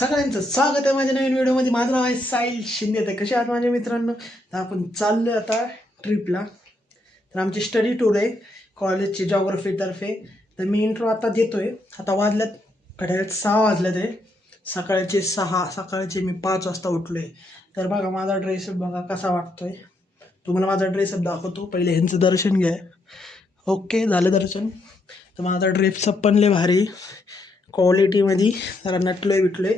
सगळ्यांचं स्वागत आहे माझ्या नवीन व्हिडिओमध्ये. माझं नाव आहे साहिल शिंदे. तर कसे आहात माझ्या मित्रांनो? तर आपण चाललो आता ट्रिपला. तर आमची स्टडी टूर आहे कॉलेजची जॉग्रफीतर्फे. तर मी इंट्रो आता देतोय. आता वाजल्यात घड्याळात 6 वाजल्यात आहे. सकाळचे 6. सकाळचे मी 5 वाजता उठलो आहे. तर बघा माझा ड्रेसअप बघा कसा वाटतोय. तुम्हाला माझा ड्रेसअप दाखवतो. पहिले ह्यांचं दर्शन घ्या. ओके झालं दर्शन. तर माझा ड्रेसअप पण लय भारी क्वालिटीमध्ये जरा नटलोय विटलोय.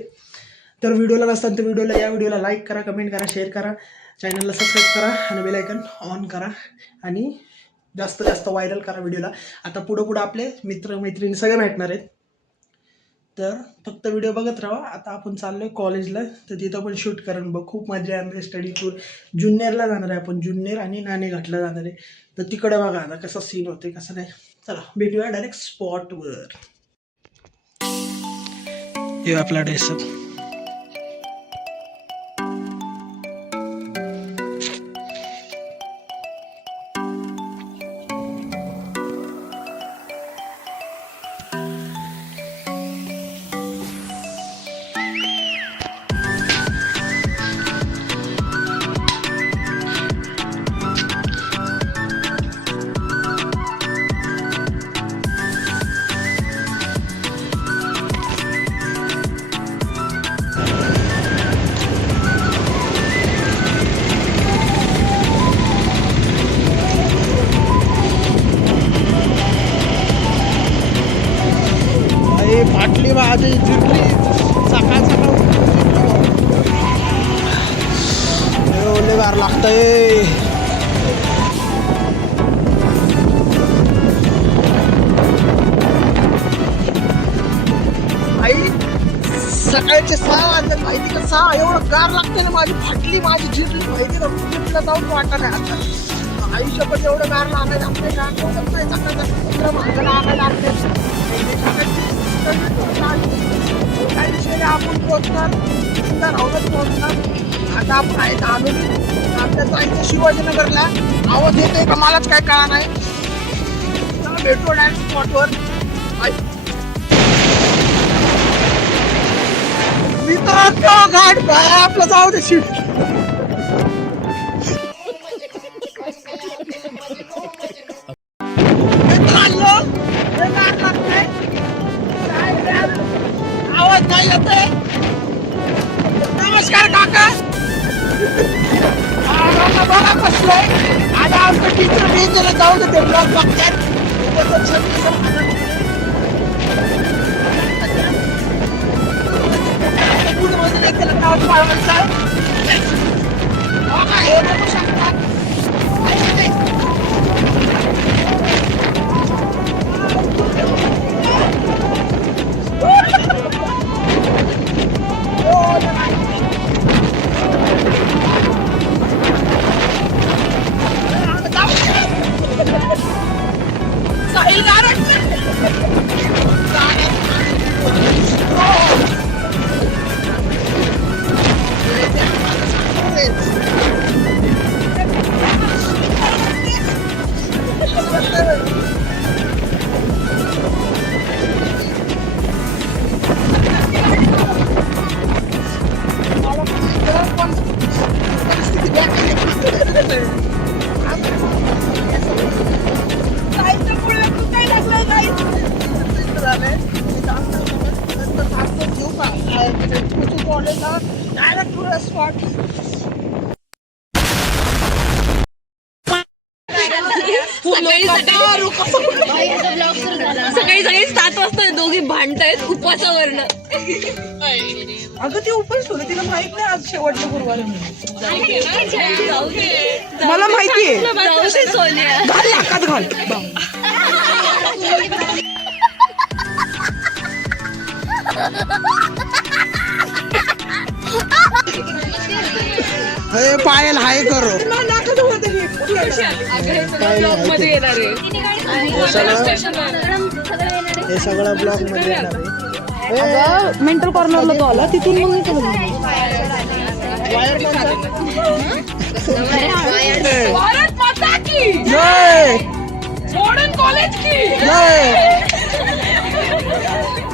तर व्हिडिओला नसताना तर या व्हिडिओला लाईक करा, कमेंट करा, शेअर करा, चॅनलला सबस्क्राईब करा आणि बेल आयकन ऑन करा आणि जास्त जास्त व्हायरल करा व्हिडिओला. आता पुढं आपले मित्र मैत्रिणी सगळे भेटणार आहेत. तर फक्त व्हिडिओ बघत राहा. आता आपण चाललोय कॉलेजला. तर तिथं पण शूट करून बघ. खूप मजा आहे. स्टडी टूर जुन्नरला जाणार आहे आपण. जुन्नर आणि नाणेघाटला जाणार आहे. तर तिकडे बघा आता कसा सीन होते कसं नाही. चला भेटूया डायरेक्ट स्पॉटवर. हे आपला ड्रेसअप. फाटली माझी जिरली सकाळ सकाळ ओले गार लागतंय. आई सकाळचे 6 वाजले माहिती का? 6 एवढं गार लागते ना. माझी फाटली माझी जिरली माहिती का? ट्रिपला जाऊन वाटत नाही आता. आयुष्यभर एवढं गार लागायला आपले गार होत नाही. सकाळचा मागं लागायला लागते. आपण पोहोचणार आता आपण आहे धानोली. आपल्या जायचं शिवाजीनगरला. आवाज येतोय का मलाच काय कळा नाही. भेटू डायरेक्ट स्पॉटवर. मित्रांनो घाट काय आपलं जाऊ दे. शिट मित्रांनो आवाज नाही येतोय. नमस्कार काका. बघा बसलोय आणि आमचं टीचर बेंचला जाऊ दे. ते ब्लॉग बघतात. हे बघू शकतात. सकाळी 7 वाजता दोघी भांडतायत उपवासावरनं. अगं ती उपास होती. तिला माहित नाही आज शेवटच्या गुरुवार. मला माहितीये. सोनिया घाल नाकात घाल. अरे पायल हाय करो. मध्ये येणार हे सगळं ब्लॉग मध्ये येणार आहे. मेंटल कॉर्नरला तो आला तिथून मग भारत माता की जय. मॉडर्न कॉलेज की जय.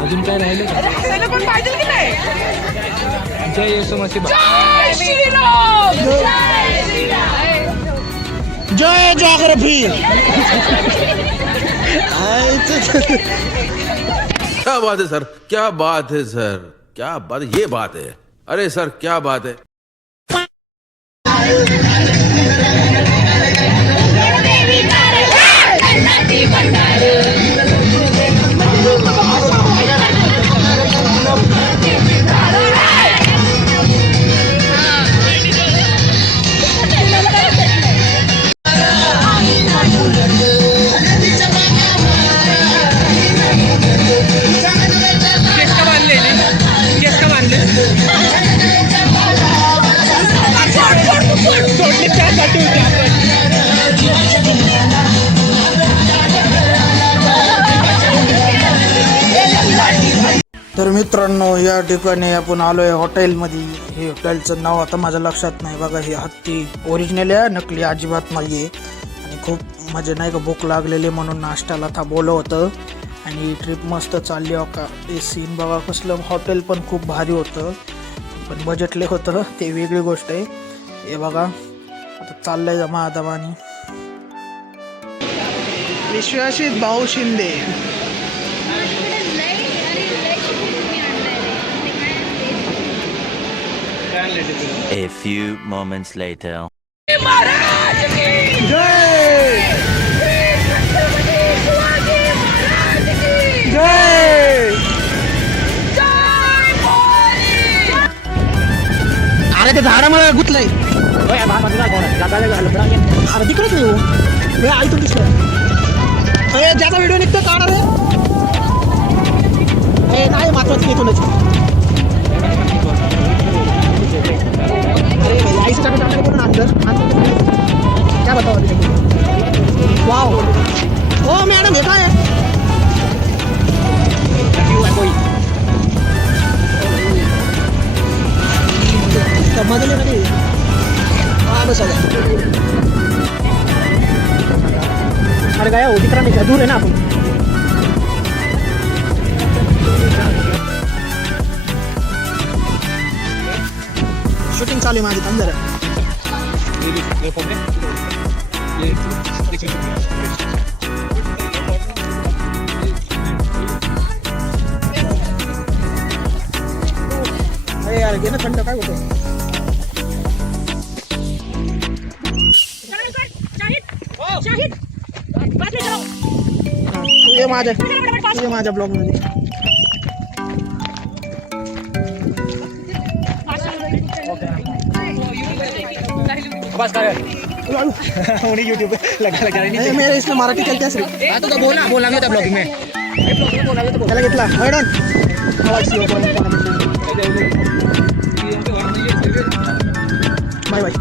अजून काय राहिलं का? पण पाहिजे की नाही जय येशू मसीह. जय श्रीराम जय जॉग्रफी. क्या बात है सर, क्या बात है सर, क्या बात, ये बात है. अरे सर क्या बात है. तर मित्रांनो, या ठिकाणी आपण आलो आहे हॉटेलमध्ये. हे हॉटेलचं नाव आता माझ्या लक्षात नाही. बघा, हे हत्ती ओरिजिनल आहे, नकली अजिबात नाही आहे. आणि खूप म्हणजे नाही का भूक लागलेली म्हणून नाश्त्याला थांबवलं होतं. आणि ट्रिप मस्त चालली हो का. हे सीन बघा कसलं. हॉटेल पण खूप भारी होतं, पण बजेटले होतं, ते वेगळी गोष्ट आहे. हे बघा आता चाललंय जमादमानी. विश्वासित भाऊ Shinde. A few moments later. अरे ते झाडा मला गुतलंय. अरे तिकडेच नाही हो. आई तू दिसलं. ज्याचा व्हिडिओ निघतो काढा रे. नाही महत्वाचं इथूनच. अरे भाई आई से जाने जाने को ना अंदर क्या बताओ अभी. वाओ ओ मैडम ये क्या है. कोई मजा लेना नहीं. हाँ बस आ गया. अरे गया वो दिख रहा नहीं, दूर है ना अपन. शूटिंग चालू आहे माझी. थांब जरा. अरे यार घे ना थंड. काय होतंय. ये माझ्या ब्लॉग मध्ये. यूट्यूब लगा मेरे इसमें मराठी चलते असेल. तो बोला मैं ब्लॉगिंग में. त्याला घेतला. Bye bye.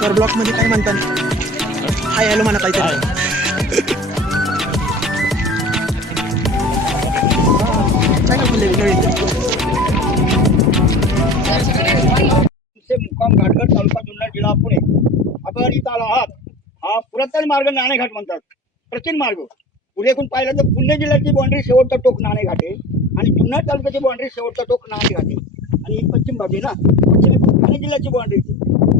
तर ब्लॉग मध्ये काय म्हणतात. हाय हॅलो म्हणा काहीतरी. काय म्हणले मुक्काम घाटगड तालुका जुन्नर जिल्हा पुणे. आपण इथं आलो आहात. हा पुरातन मार्ग नाणेघाट म्हणतात. प्राचीन मार्ग. पुढे एकूण पाहिलं तर पुणे जिल्ह्याची बाउंड्री शेवटचा टोक नाणेघाट आहे आणि जुन्नर तालुक्याची बाउंड्री शेवटचा टोक नाणेघाट आहे. आणि पश्चिम बाजू ना पश्चिम ठाणे जिल्ह्याची बाउंड्री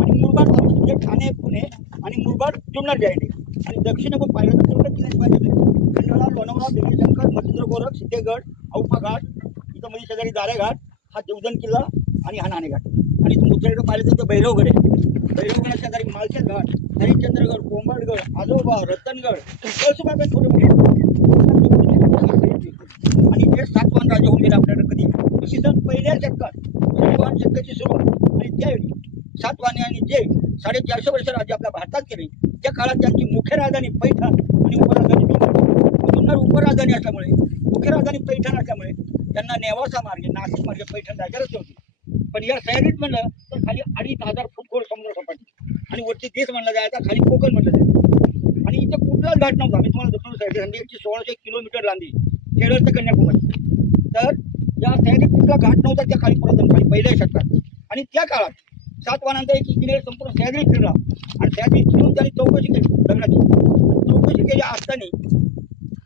आणि मुरबाड तालुका म्हणजे ठाणे पुणे आणि मुरबाड जुन्नर जॉईंट आहे. आणि दक्षिणेकडून पाहिलं तर तेवढं किल्ल्याची पाहिजे खंडाळा लोणावळा भीमाशंकर मच्छिंद्र गोरख सिद्धेगड औफा घाट इथं मध्ये शेजारी दारेघाट हा जीवदन किल्ला आणि हा नाणेघाट. आणि दुसरीकडे पाहिलं तर भैरवगड आहे. भैरवगडाच्या शेजारी मालशेज घाट हरिश्चंद्रगड कोंबडगड आजोबा रतनगड कळसुबा पण थोडे मोठे. आणि ते सातवाहन राजे होऊन गेले आपल्याकडे कधी इसवी सन पहिल्या शतकात. सातवाहन शतकाची सुरुवात आणि त्यावेळी सातवाहने आणि जे 450 वर्ष राज्य आपल्या भारतात केले त्या काळात त्यांची मुख्य राजधानी पैठण आणि उपराजधानी जुन्नर उपराजधानी असल्यामुळे मुख्य राजधानी पैठण असल्यामुळे त्यांना नेवासा मार्गे नाशिक मार्गे पैठण जायला होती. पण या शहरीत म्हणलं तर खाली 2500 फूट खोल समुद्र सपाटी आणि वरती देश म्हणलं जायचा, खाली कोकण म्हणलं जायचं. आणि इथे कुठलाच घाट नव्हता. मी तुम्हाला दुसरं सांगितलं संदेशची 1600 किलोमीटर लांबी केरळ ते कन्याकुमारी. तर या शहरीत कुठला घाट नव्हता त्या खाली पुरातन काळी पहिल्या शतकात. आणि त्या काळात 7 वाहनांचा एक इंजिनियर संपूर्ण सह्याद्री फिरला आणि सह्याद्री फिरून त्यांनी चौकशी केली दगडाची. चौकशी केली असताना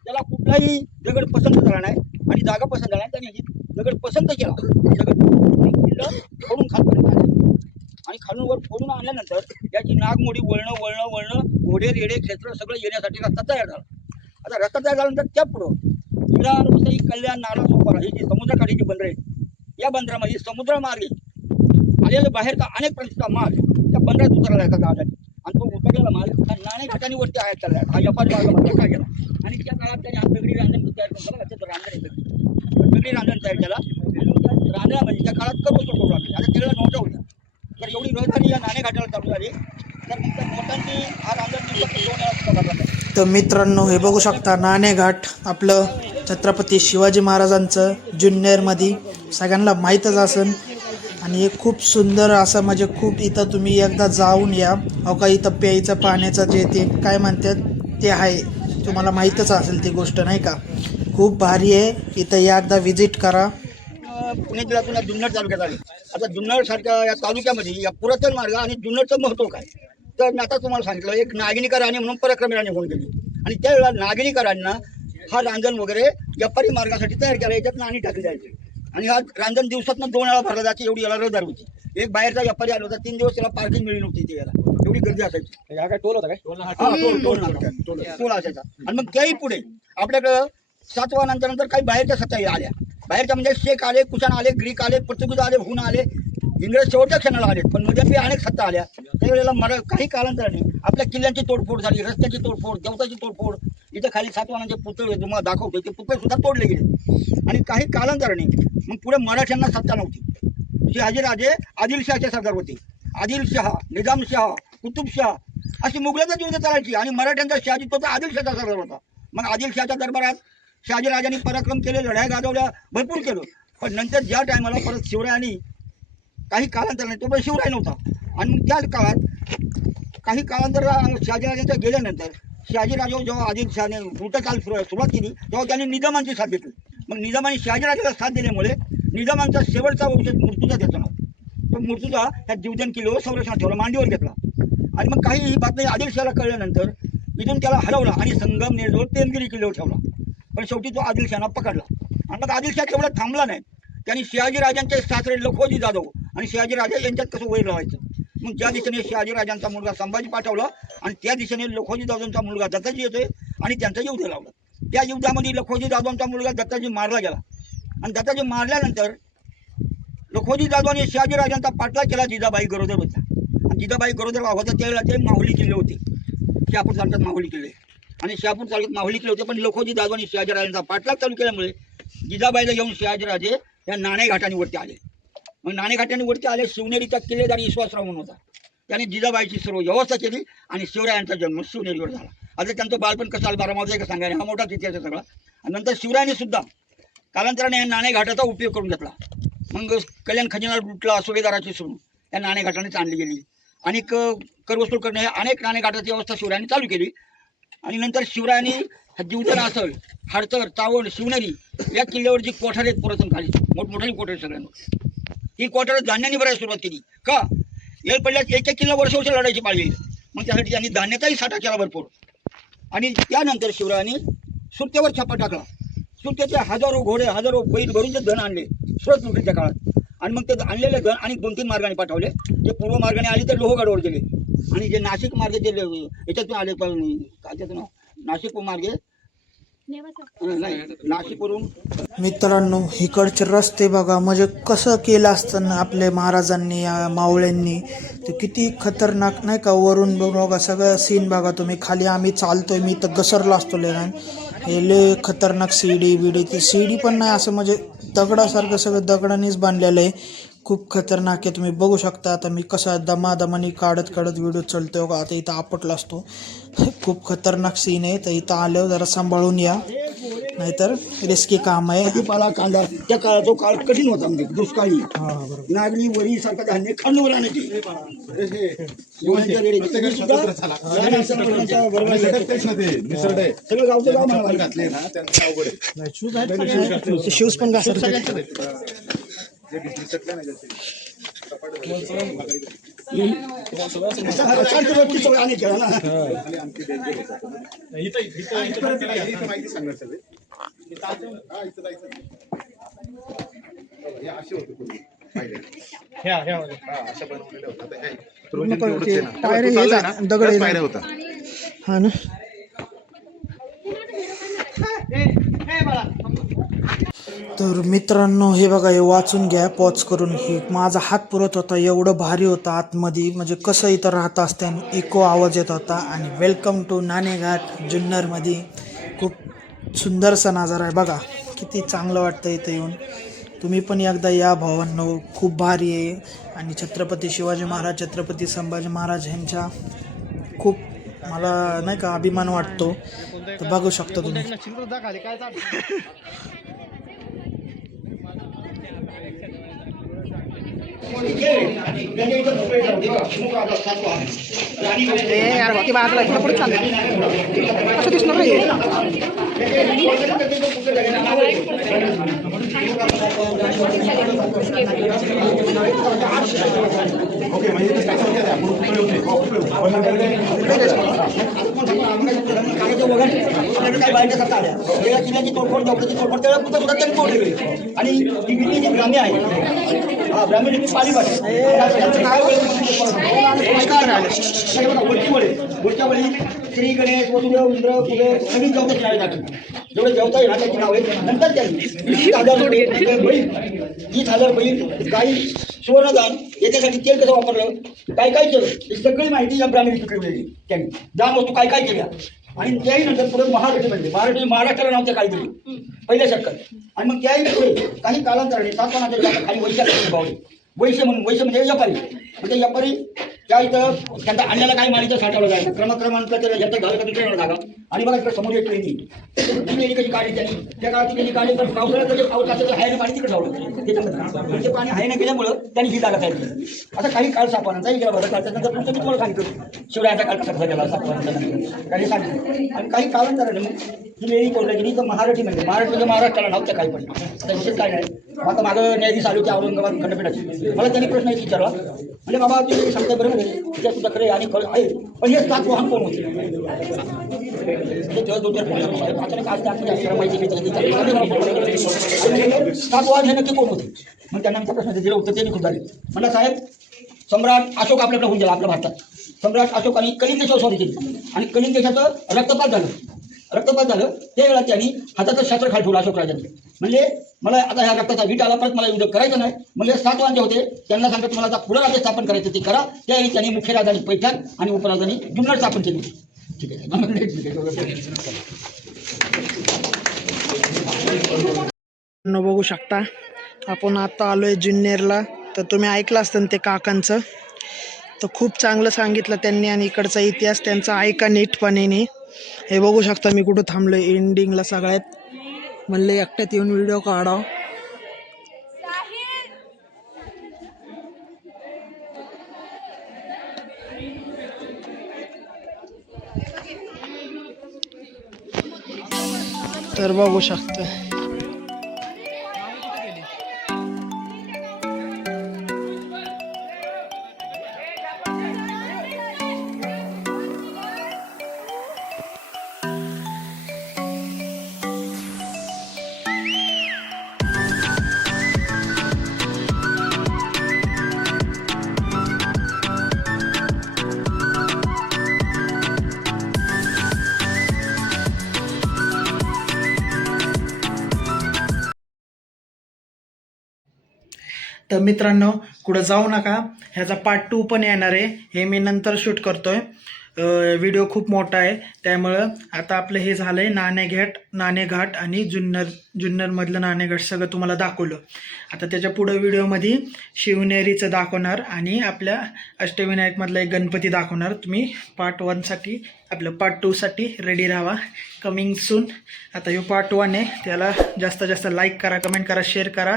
त्याला कुठलाही दगड पसंत झाला नाही आणि जागा पसंत झाला नाही. त्याने दगड पसंत केला. दगड किल्लं फोडून खालपर्यंत आले आणि खालून वर फोडून आणल्यानंतर त्याची नागमोडी वळणं घोडे रेडे क्षेत्र सगळं येण्यासाठी रस्ता तयार झाला. आता रस्ता तयार झाल्यानंतर त्या पुढं विरार वसई कल्याण नाला सोपारा ही जी समुद्रकाठीची बंदरं आहेत या बंदरामध्ये समुद्रमार्गे आलेले बाहेरचा अनेक प्रकारचा माल त्या बंदरात उतरला जातात जहाजाने आणि तो उतरलेला माल हा नाणेघाटांनी वरती आयात चालला हा व्यापारी मार्गामध्ये काय गेला आणि त्या काळात त्याने हा दगडी रांजण तयार करून त्याचं रांजण दगडी रांजण तयार केला. रांजणामध्ये त्या काळात करू शकतो आता त्याला नोटा होत्या. तर एवढी रहदारी या नाणेघाटाला चालू झाली तर नंतर नोटांची हा रांजण दिवसात 2 वेळा सुद्धा भरला. तर मित्रांनो हे बघू शकता नाणेघाट आपलं छत्रपती शिवाजी महाराजांचं जुन्नरमध्ये सगळ्यांना माहीतच असेल आणि हे खूप सुंदर असं म्हणजे खूप इथं तुम्ही एकदा जाऊन या. अहो का इथं प्यायचं पाण्याचं जे ते काय म्हणतात ते आहे तुम्हाला माहीतच असेल ती गोष्ट नाही का. खूप भारी आहे इथं एकदा व्हिजिट करा. पुणे जिल्ह्यातून या जुन्नर तालुक्यात आले. आता जुन्नर सारख्या या तालुक्यामध्ये या पुरातन मार्ग आणि जुन्नरचं महत्त्व काय तर मी आता तुम्हाला सांगितलं एक नागिनिका राणी म्हणून पराक्रमी राणी होऊन गेली आणि त्यावेळेला नागिनिका राणींना हा रांजण वगैरे व्यापारी मार्गासाठी तयार केला. याच्यात नाणी टाकली जायची आणि हा रांजण दिवसातनं 2 वेळा भरला जायची. एवढी याला रहदार होती. एक बाहेरचा व्यापारी आला होता 3 दिवस त्याला पार्किंग मिळली नव्हती ती याला एवढी गर्दी असायची. हा काय टोल होता काय टोल असायचा. आणि मग त्याही पुढे आपल्याकडं सातवाहनांच्या काही बाहेरच्या सत्ता आल्या. बाहेरच्या म्हणजे शेख आले, कुशाण आले, ग्रीक आले, पोर्तुगीज आले, हुन आले, इंग्रज शेवटच्या क्षणाला आले. पण मध्ये अनेक सत्ता आल्या. त्यावेळेला काही कालांतराने आपल्या किल्ल्यांची तोडफोड झाली, रस्त्याची तोडफोड, देवताची तोडफोड. इथं खाली सातवाहनांचे पुतळे तुम्हाला दाखवतो ते पुतळे सुद्धा तोडले गेले. आणि काही कालांतराने मग पुढे मराठ्यांना सत्ता नव्हती. शहाजीराजे आदिलशहाचे सरदार होते. आदिलशहा, निजामशहा, कुतुबशहा अशी मुघलांची युद्ध चालायची आणि मराठ्यांचा शहाजी तो आदिलशहाचा सरदार होता. मग आदिलशहाच्या दरबारात शहाजीराजांनी पराक्रम केले, लढाई गाजवल्या, भरपूर केलं. पण नंतर ज्या टायमाला परत शिवरायांनी काही कालांतराने तो पण शिवराय नव्हता आणि मग त्या काळात काही कालांतर शहाजीराजांच्या गेल्यानंतर शहाजीराजे जेव्हा आदिलशहाने चाल सुरुवात केली तेव्हा त्यांनी निजामांची साथ घेतली. मग निजामाने शहाजीराजाला साथ दिल्यामुळे निजामांचा शेवटचा वंशज मुर्तुजा त्याचं नाव. तो मुर्तुजा ह्या जीवदान किल्ल्यावर संरक्षण ठेवला, मांडीवर घेतला. आणि मग काही ही बातमी आदिलशहाला कळल्यानंतर इथून त्याला हलवला आणि संगमनेरजवळ तेमगिरी किल्ल्यावर ठेवला. पण शेवटी तो आदिलशहाना पकडला आणि मग आदिलशहा तेवढा थांबला नाही. त्यांनी शहाजीराजांचे सासरे लखोजी जाधव आणि शहाजीराजे यांच्यात कसं वैर लावायचं. मग ज्या दिशेने शहाजीराजांचा मुलगा संभाजी पाठवला आणि त्या दिशेने लखोजी जाधवांचा मुलगा दत्ताजी येतोय आणि त्यांचा युद्ध लावला. त्या युद्धामध्ये लखोजी जाधवांचा मुलगा दत्ताजी मारला गेला आणि दत्ताजी मारल्यानंतर लखोजी जाधवांनी शहाजीराजांचा पाठलाग केला. जिजाबाई गरोदर होता आणि जिजाबाई गरोदर होता त्यावेळेला ते माहुली किल्ले होते. शहापूर तालुक्यात माहुली किल्ले आणि शहापूर तालुक्यात माहुली किल्ले होते. पण लखोजी जाधवांनी शहाजीराजांचा पाठलाग चालू केल्यामुळे जिजाबाईला घेऊन शहाजीराजे या नाणेघाटांनी वरती आले. मग नाणेघाटांनी वरती आले. शिवनेरीचा किल्लेदार विश्वासराव म्हणून होता. त्याने जिजाबाईची सर्व व्यवस्था केली आणि शिवरायांचा जन्म शिवनेरीवर झाला. आता त्यांचं बालपण कसं आलं 12 मावळं का सांगायला हा मोठाच इतिहास आहे सगळा. आणि नंतर शिवरायांनी सुद्धा कालांतराने या नाणेघाटाचा उपयोग करून घेतला. मग कल्याण खजिना लुटला, सुभेदाराची सून या नाणेघाटानेच आणली गेली आणि कर वसूल करणे अनेक नाणेघाटाची व्यवस्था शिवरायांनी चालू केली. आणि नंतर शिवरायांनी जीवदान असेल, हडतर, चावण, शिवनेरी या किल्ल्यावर जी कोठार आहेत पुरातन खाली मोठमोठाली कोठार सगळ्यांना ही कोठार धान्याने भरायला सुरुवात केली. का येल पडल्यात एक किल्ला वर्ष लढायची पाळली. मग त्यासाठी त्यांनी धान्याचाही साठा केला भरपूर. आणि त्यानंतर शिवरायांनी सुरतेवर छापा टाकला. सुरतेचे हजारो घोडे, हजारो बैल भरून जे धन आणले सुरत लुटीच्या काळात आणि मग ते आणलेले धन आणि 2-3 मार्गाने पाठवले. जे पूर्व मार्गाने आले तर लोहगडावर गेले आणि जे नाशिक मार्गे जे याच्यातून आले काय त्याचं नाव नाशिक मार्गे नाशिकवरून. मित्रांनो इकडचे रस्ते बघा म्हणजे कसं केलं असतं ना आपल्या महाराजांनी मावळ्यांनी ते किती खतरनाक नाही का. वरून बघा सगळं सीन बघा तुम्ही. खाली आम्ही चालतोय मी तर घसरला असतो लेगान. हे लय खतरनाक सीडी बिडी. ती सीडी पण नाही असं म्हणजे दगडासारखं सगळं दगडानेच बांधलेलं आहे. खूप खतरनाक आहे. तुम्ही बघू शकता आता मी कसा दमादमाने काढत व्हिडिओ चालतोय का. आता इथं आपटला असतो. खूप खतरनाक सीन आहे. तर इथं आल्यावर जरा सांभाळून या नाहीतर रिस्की काम आहे. भाजीपाला कांदा त्या काळात तो काळ कठीण होता. म्हणजे दुष्काळी नागरी वरी सारखं धान्य खांडवर आणायची. सगळं गावचं गाव शूज पण शांतवरती सवय आणि केला ना. पायऱ्या हे जा, दगड आहे ना. हा ना. तर मित्रांनो हे बघा, हे वाचून घ्या पॉज करून. हे माझा हात पुरत होता, एवढं भारी होतं आतमध्ये, म्हणजे कसं इथं राहत असते आणि इको आवाज येत होता. आणि वेलकम टू नाणेघाट जुन्नरमध्ये. खूप सुंदरसा नजारा आहे बघा, किती चांगलं वाटतं इथं येऊन. तुम्ही पण एकदा या भावांनो, खूप भारी आहे. आणि छत्रपती शिवाजी महाराज, छत्रपती संभाजी महाराज ह्यांच्या खूप मला नाही का अभिमान वाटतो. तर बघू शकता तुम्ही. यार बाकी बाजूला इकडं पुढे चाललं असं दिसणार नाही. आणि जी ग्राम्य आहे, ग्रामीण पाणी वरच्या वळी श्री गणेश वसुदेव इंद्र कुबेर नवीन जेवताची नावे टाकली. जेवढे जेवता येणार त्याची नावे. नंतर त्यांनी 20,000 बैल, 20,000 बैल, गाई, सुवर्णदान याच्यासाठी तेल कसं वापरलं, काय काय केलं, ही सगळी माहिती या ब्राह्मणी शिकवली त्यांनी. ज्या वस्तू काय काय केल्या. आणि त्याही नंतर पुढे महाराष्ट्र बनले. महाराष्ट्राला नाव त्या काळी दिली पहिल्या शतकात. आणि मग त्याही पुढे काही कालांतराने सातवाहनाच्या खाली वैशाख पावले. वैश्य म्हणून, वैश्य म्हणजे व्यापारी. म्हणजे व्यापारी त्या इथं त्यांचा आणण्याला काही माणिचं साठवलं जायचं. क्रमाक्रमांचं त्याला ह्याचं घाल कधी ट्रेनर जागा. आणि बघा इकडे समोर एक ट्रेन कशी काढली त्यांनी. त्या काळात त्यांनी काढली, पण पावसाळ्यात जे पाऊस असेल तर हायने पाणी तिकडे ठेवलं त्याच्यामध्ये. ते पाणी हायने गेल्यामुळं त्यांनी ही जागा तयार केली. आता काही काळ सातवाहनाचाही गेला बघा. त्याच्यानंतर तुमचं मी तुम्हाला सांगितलं शिवरायाचा काळ कसा गेला सातवाहनाचा नंतर काही सांगितलं. आणि काही कालांतराने मग ही वेळी कोणला गेली तर महाराष्ट्र म्हणजे महाराष्ट्राला नव्हतं काही पण. आता विशेष काय नाही. आता मागं न्यायाधीश आलो की औरंगाबाद खंडपीठाची, मला त्यांनी प्रश्न विचारला, म्हणजे बाबा तुम्ही सांगता बरोबर आहे, तिच्या सुद्धा खरे आणि खरं आहे, पण हे सातवाहन कोण होते. सातवाहन हे नक्की कोण होते. मग त्यांना आमच्या प्रश्नाचं दिलं उत्तर त्यांनी खूप झाले. म्हणलं साहेब, सम्राट अशोक आपल्याकडे होऊन गेला आपल्या भारतात. सम्राट अशोकाने कलिंग देशावर स्वारी केली आणि कलिंग देशाचं रक्तपात झालं. त्यावेळेला त्यांनी हाताचं शस्त्र खाली ठेवलं अशोक राजांनी. म्हणजे मला आता ह्या रक्ताचा वीट आला, परत मला युद्ध करायचं नाही. म्हणजे सातवाहन जे होते त्यांना सांगत मला आता पुढं राज्य स्थापन करायचं ते करा. त्यावेळी त्यांनी मुख्य राजधानी पैठण आणि उपराजधानी जुन्नर स्थापन केली. ठीक आहे. बघू शकता आपण आता आलोय जुन्नरला. तर तुम्ही ऐकलं असतं ते काकांचं, तर खूप चांगलं सांगितलं त्यांनी. आणि इकडचा इतिहास त्यांचा ऐका नीटपणे. हे बघू शकता मी कुठं थांबलोय एंडिंगला सगळ्यात. म्हणले एकट्यात येऊन व्हिडिओ काढावं. तर बघू शकता तर मित्रांनो, कुठं जाऊ नका. ह्याचा पार्ट 2 पण येणार आहे. हे मी नंतर शूट करतोय. व्हिडिओ खूप मोठा आहे, त्यामुळं आता आपलं हे झालं आहे नाणेघाट आणि जुन्नरमधलं नाणेघाट सगळं तुम्हाला दाखवलं. आता त्याच्या पुढं व्हिडिओमध्ये शिवनेरीचं दाखवणार आणि आपल्या अष्टविनायकमधला एक गणपती दाखवणार. तुम्ही पार्ट 1साठी आपलं पार्ट 2साठी रेडी राहा. Coming soon. आता हे पार्ट 1 आहे, त्याला जास्तीत जास्त लाईक करा, कमेंट करा, शेअर करा,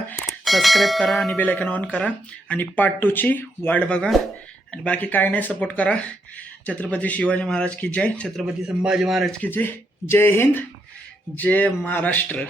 सबस्क्राईब करा आणि बेल आयकॉन ऑन करा. आणि पार्ट 2ची वाट बघा. आणि बाकी काय नाही, सपोर्ट करा. छत्रपती शिवाजी महाराज की जय, छत्रपती संभाजी महाराज की जय. जय हिंद, जय महाराष्ट्र.